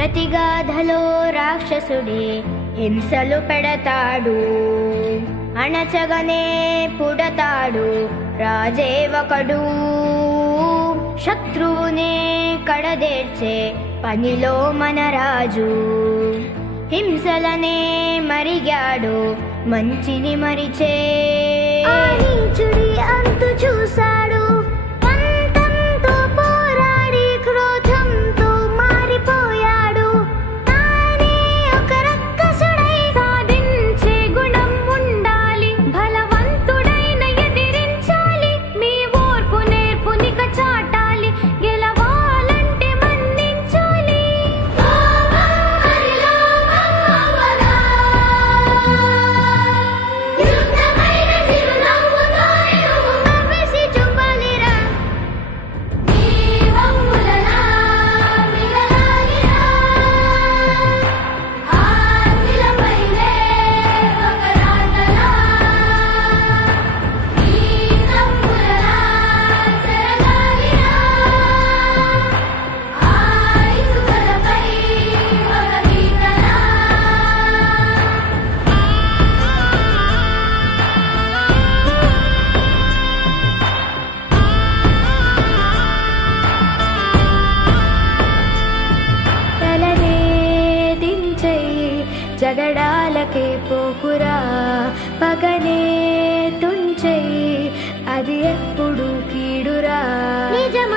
ప్రతిగాధలో రాక్షసుడే హింసలు పెడతాడు, అణచగనే పుడతాడు రాజే ఒకడు. శత్రువునే కడదేర్చే పనిలో మన రాజు, హింసలనే మరిగాడు మంచిని మరిచే. నీచుడి అంతు చూశాడు, పంతంతో పోరాడి క్రోధంతో మారిపోయాడు. తానే ఒక రక్కసుడై సాధించే గుణం ఉండాలి, బలవంతుడైన ఎదిరించాలి. మీ ఓర్పు నేర్పునిక చాటాలి, గెలవాలంటే మన్నించాలి. జగడాలకే పోకురా, పగనే తుంచెయ్యి, అది ఎప్పుడు కీడురా. నిజమ